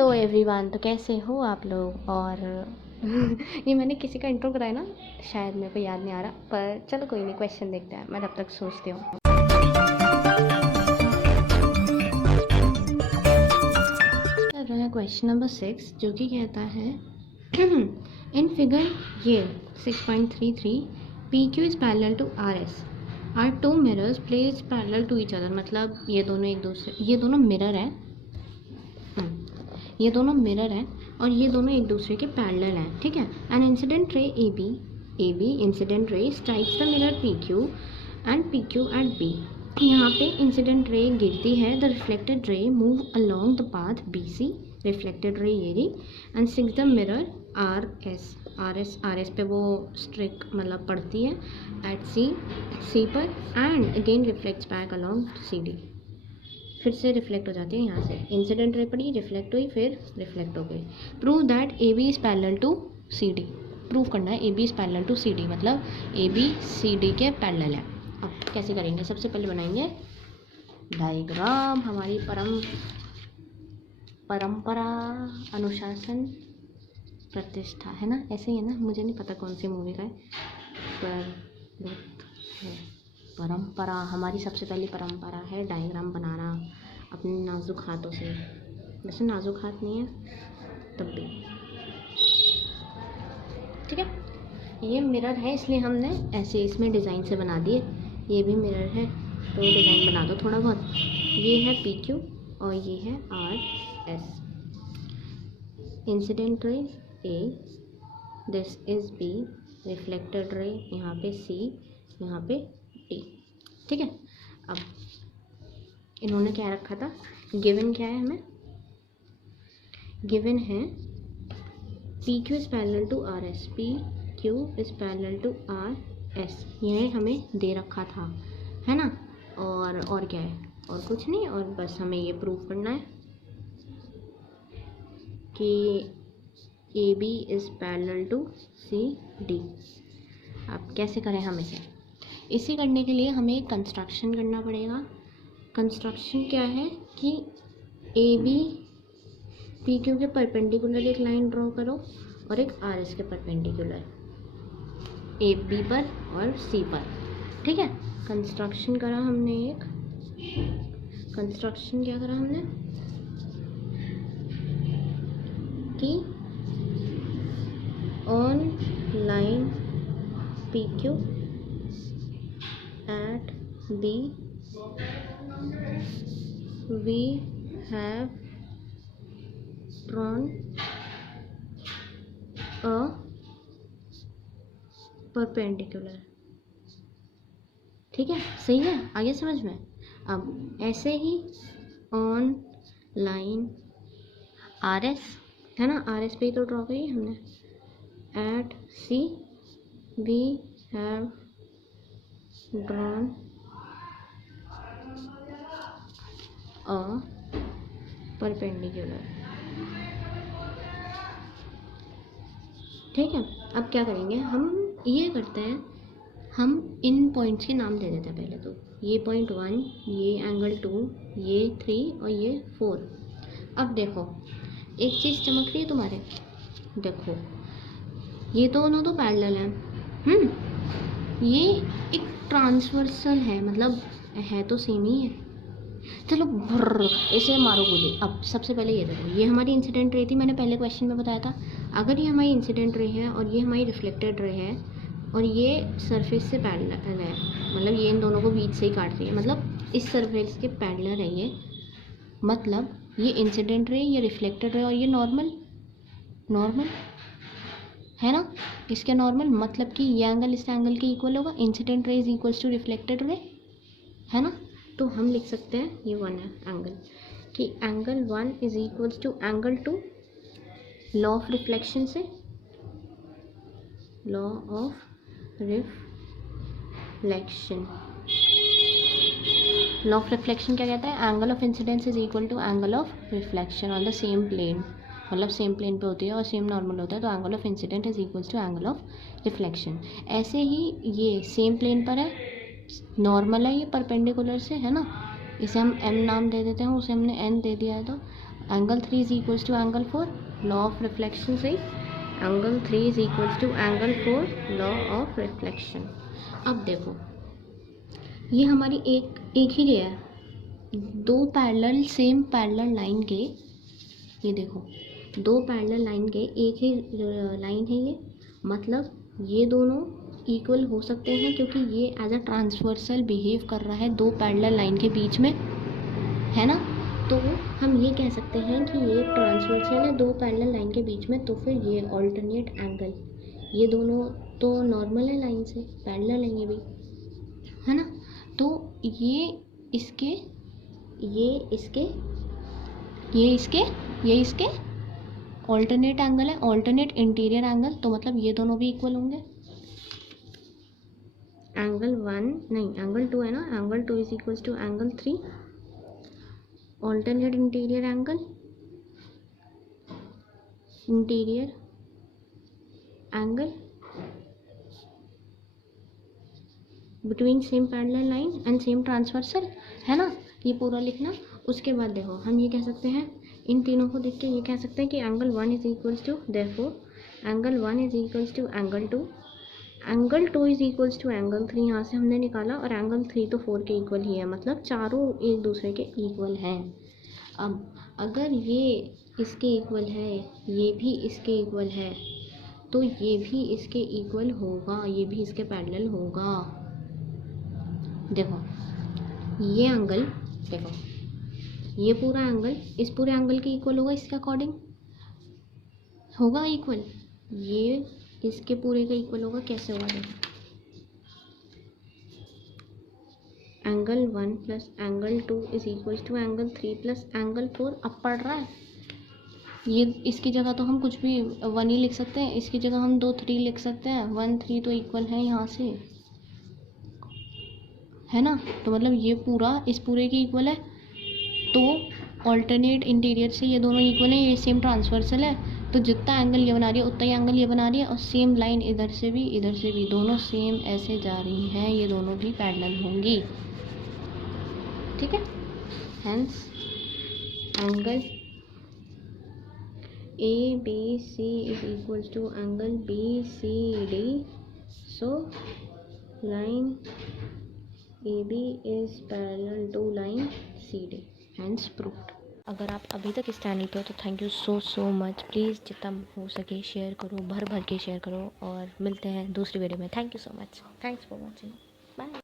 Hello everyone, तो कैसे हो आप लोग। और ये मैंने किसी का इंट्रो कराया ना, शायद मेरे को याद नहीं आ रहा, पर चलो कोई नहीं, क्वेश्चन देखते हैं। मैं तब तक सोचती हूँ। चल रहा है क्वेश्चन नंबर 6, जो कि कहता है इन फिगर ये 6.33 P Q is parallel to R S are two mirrors place parallel to each other. मतलब ये दोनों मिरर है, ये दोनों मिरर हैं और ये दोनों एक दूसरे के पैरेलल हैं, ठीक है। An incident ray A B incident ray strikes the mirror P Q and P Q at B. यहाँ पे इंसिडेंट रे गिरती है, the reflected ray move along the path B C, reflected ray ये रही, and six the mirror R S पे वो strike मतलब पड़ती है एट सी पर, and again reflects back along C D. फिर से रिफ्लेक्ट हो जाती है यहाँ से, इंसिडेंट रे पड़ी, रिफ्लेक्ट हुई, फिर रिफ्लेक्ट हो गई। Prove that A B is parallel to C D. Prove करना है A B is parallel to C D, मतलब ए बी सी डी के पैरेलल है। अब कैसे करेंगे? सबसे पहले बनाएंगे डायग्राम। हमारी परंपरा अनुशासन प्रतिष्ठा है ना, ऐसे ही है ना, मुझे नहीं पता कौन सी मूवी का है, पर है परंपरा। हमारी सबसे पहली परंपरा है डायग्राम बनाना अपने नाजुक हाथों से। वैसे नाजुक हाथ नहीं है तब भी, ठीक है। ये मिरर है इसलिए हमने ऐसे इसमें डिज़ाइन से बना दिए। ये भी मिरर है तो डिज़ाइन बना दो थोड़ा बहुत। ये है पी क्यू और ये है are S. Incident ray A, this is B, reflected ray यहाँ पे सी, यहाँ पे डी, ठीक है। अब इन्होंने क्या रखा था, गिवन क्या है हमें, गिवन है P Q is parallel to R S, P Q is parallel to R S, यह हमें दे रखा था, है ना। और क्या है, और कुछ नहीं, और बस हमें ये प्रूव करना है कि A B is parallel to C D. अब कैसे करें हम इसे करने के लिए हमें एक कंस्ट्रक्शन करना पड़ेगा। कंस्ट्रक्शन क्या है कि ए बी पी क्यू के परपेंडिकुलर एक लाइन ड्रॉ करो और एक आर एस के परपेंडिकुलर, ए बी पर और सी पर, ठीक है। कंस्ट्रक्शन करा हमने, एक कंस्ट्रक्शन क्या करा हमने कि on line P Q at B we have drawn a perpendicular, ठीक है। सही है, आगे समझ में। अब ऐसे ही ऑन लाइन आर एस है ना, आर एस पे ही तो ड्रॉ करी हमने, at C we have drawn a perpendicular, ठीक है। अब क्या करेंगे हम, ये करते हैं, हम इन पॉइंट्स के नाम दे देते हैं पहले। तो ये पॉइंट 1, ये एंगल 2, ये 3 और ये 4। अब देखो एक चीज़ चमक रही है तुम्हारे, देखो ये दोनों तो पैरेलल हैं, ये एक ट्रांसवर्सल है, मतलब है तो सेम ही है। चलो भर्र इसे मारो गोली। अब सबसे पहले ये देखो, ये हमारी इंसिडेंट रे थी, मैंने पहले क्वेश्चन में बताया था। अगर ये हमारी इंसिडेंट रे है और ये हमारी रिफ्लेक्टेड रे है और ये सरफेस से पैरेलल है, मतलब ये इन दोनों को बीच से ही काट रही है, मतलब इस सरफेस के पैरेलल है ये, मतलब ये इंसिडेंट रे, ये रिफ्लेक्टेड रे और ये नॉर्मल है ना, इसके नॉर्मल, मतलब कि ये एंगल इस एंगल के इक्वल होगा। Incident ray is equals to reflected ray, है ना। तो हम लिख सकते हैं, ये 1 है एंगल, कि angle 1 is equals to angle 2, law of reflection से, लॉ ऑफ रिफ्लेक्शन क्या कहता है, angle of incidence is equal to angle of reflection on the same plane, मतलब सेम प्लेन पे होती है और सेम नॉर्मल होता है, तो angle of incident is equals to angle of reflection. ऐसे ही ये सेम प्लेन पर है, नॉर्मल है ये परपेंडिकुलर से, है ना, इसे हम m नाम दे देते हैं, उसे हमने n दे दिया है, तो angle 3 is equals to angle 4, law of reflection से angle 3 is equals to angle 4, law of reflection. अब देखो ये हमारी एक ही रे है, दो पैरेलल सेम पैरेलल लाइन के, ये देखो दो पैरेलल लाइन के एक ही लाइन है ये, मतलब ये दोनों इक्वल हो सकते हैं क्योंकि ये एज अ ट्रांसवर्सल बिहेव कर रहा है दो पैरेलल लाइन के बीच में, है ना। तो हम ये कह सकते हैं कि ये ट्रांसवर्सल है दो पैरेलल लाइन के बीच में, तो फिर ये ऑल्टरनेट एंगल, ये दोनों तो नॉर्मल है लाइन से, पैरेलल है ये भी, है ना। तो ये इसके ऑल्टरनेट एंगल है, ऑल्टरनेट इंटीरियर एंगल, तो मतलब ये दोनों भी इक्वल होंगे। एंगल 1 नहीं एंगल 2 है ना, angle 2 is equals to angle 3, alternate interior angle, between same parallel line and same transversal, है ना। ये पूरा लिखना। उसके बाद देखो हम ये कह सकते हैं, इन तीनों को देख के ये कह सकते हैं कि angle 1 is equals to, therefore angle 1 is equals to angle 2, angle 2 is equals to angle 3, यहाँ से हमने निकाला, और एंगल 3 तो 4 के इक्वल ही है, मतलब चारों एक दूसरे के इक्वल हैं। अब अगर ये इसके इक्वल है, ये भी इसके इक्वल है, तो ये भी इसके इक्वल होगा, ये भी इसके पैरेलल होगा। देखो ये एंगल, देखो ये पूरा एंगल इस पूरे एंगल के इक्वल होगा, इसके अकॉर्डिंग होगा इक्वल, ये इसके पूरे का इक्वल होगा। कैसे होगा देखो, angle 1 plus angle 2 is equals to angle 3 plus angle 4। अब पढ़ रहा है ये, इसकी जगह तो हम कुछ भी 1 ही लिख सकते हैं, इसकी जगह हम 2 3 लिख सकते हैं, 1 3 तो इक्वल है यहाँ से, है ना। तो मतलब ये पूरा इस पूरे के इक्वल है, तो ऑल्टरनेट इंटीरियर से ये दोनों इक्वल है, ये सेम ट्रांसवर्सल है, तो जितना एंगल ये बना रही है उतना ही एंगल ये बना रही है, और सेम लाइन इधर से भी दोनों सेम ऐसे जा रही हैं, ये दोनों भी पैरेलल होंगी, ठीक है। Hence angle ABC is equals to angle BCD, so line AB is parallel to line CD, hence proved। अगर आप अभी तक इस चैनल पे हो तो thank you so much. Please जितना हो सके शेयर करो, भर के शेयर करो, और मिलते हैं दूसरी वीडियो में। Thank you so much, thanks for watching, bye.